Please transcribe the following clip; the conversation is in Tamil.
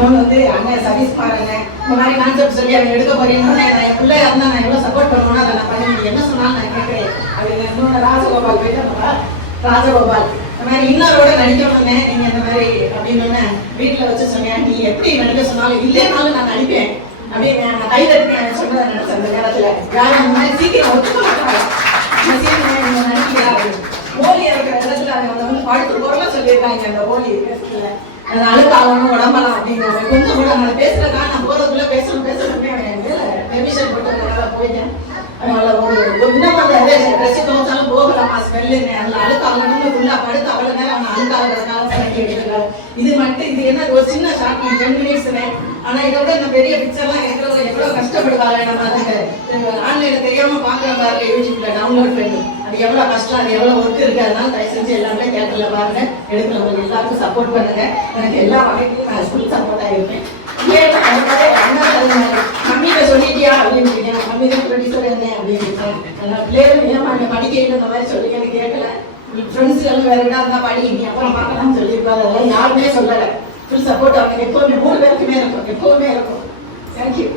இன்னொன்று வந்து அண்ணன் சதீஷ்குமார் அண்ணன் இந்த மாதிரி கான்செப்ட் சொல்லி அவன் எடுக்க போறீங்கன்னா நான் என் பிள்ளையா இருந்தால் நான் எவ்வளோ சப்போர்ட் பண்ணுவேன்னா அதை நான் பண்ணி என்ன சொன்னாலும் நான் கேட்குறேன் அப்படின்னு. இன்னொன்று ராஜகோபால் போயிட்டு ராஜகோபால் இந்த மாதிரி இன்னொருவோட நடிக்கணும்னு நீங்க இந்த மாதிரி அப்படின்னு வீட்டில் வச்சு சொன்னேன். நீ எப்படி நடிக்க சொன்னாலும் இல்லைனாலும் நான் நடிப்பேன் அப்படின்னு நான் கைதட்டி நான் சொன்னதை நினைச்சேன். அந்த நேரத்தில் யாரும் அந்த மாதிரி சீக்கிரம் ஒத்துக்க மாட்டாங்க. சீக்கிரம் நடிக்கிறா ஹோலி இருக்கிற இடத்துல அவங்க வந்து பாடுத்து போறலாம் சொல்லியிருக்காங்க. அந்த ஹோலி அது அழுக்காகணும் உடம்பலாம் அப்படிங்கிறாங்க. கொஞ்சம் கூட அவங்க பேசுறதா நான் போறதுக்குள்ள பேசணும் பெர்மிஷன் போட்டு போயிட்டேன். அதனால ஒரு இன்னும் அந்த ட்ரெஸ் தோச்சாலும் போகலாமா ஸ்மெல்லுன்னு அதில் அழுக்காகணும்னு ஃபுல்லா படுத்து அவ்வளோ நேரம் அவங்க அழுக்காகிறதுனால கணக்கு எடுக்கிறாங்க. இது மட்டும் இது என்ன ஒரு சின்ன ஷார்ட் 10 மினிட்ஸ்னு. ஆனா இதை விட இந்த பெரிய பிக்சர்லாம் எவ்வளவு கஷ்டப்படுவாங்க. நம்ம அதுக்கு ஆன்லைன்ல தெரியாம பாக்குற பாருங்க, யூடியூப்ல டவுன்லோட் பண்ணி அது எவ்வளவு கஷ்டம், அது எவ்வளவு ஒர்க் இருக்கு. அதனால தயவு செஞ்சு எல்லாமே தியேட்டர்ல பாருங்க, எடுக்கிறவங்க எல்லாருக்கும் சப்போர்ட் பண்ணுங்க. எனக்கு எல்லா வகைக்கும் நான் ஃபுல் சப்போர்ட்டா இருப்பேன். மம்மிட்ட சொல்லிட்டியா அப்படின்னு கேட்டேன். மம்மி தான் ப்ரொடியூசர் என்ன அப்படின்னு பிள்ளைகளும் ஏமா நீ படிக்கையில் இந்த மாதிரி சொல்லி எனக்கு கேட்கல. ஃப்ரெண்ட்ஸ் எல்லாம் வேற இடம் இருந்தா படி நீ அப்புறம் பார்க்கலாம்னு சொல்லியிருப்பாரு. அதெல்லாம் யாருமே சொல்லலை. ஃபுல் சப்போர்ட் அவனுக்கு எப்பவுமே 3 பேருக்குமே இருக்கும், எப்பவுமே இருக்கும். தேங்க்யூ.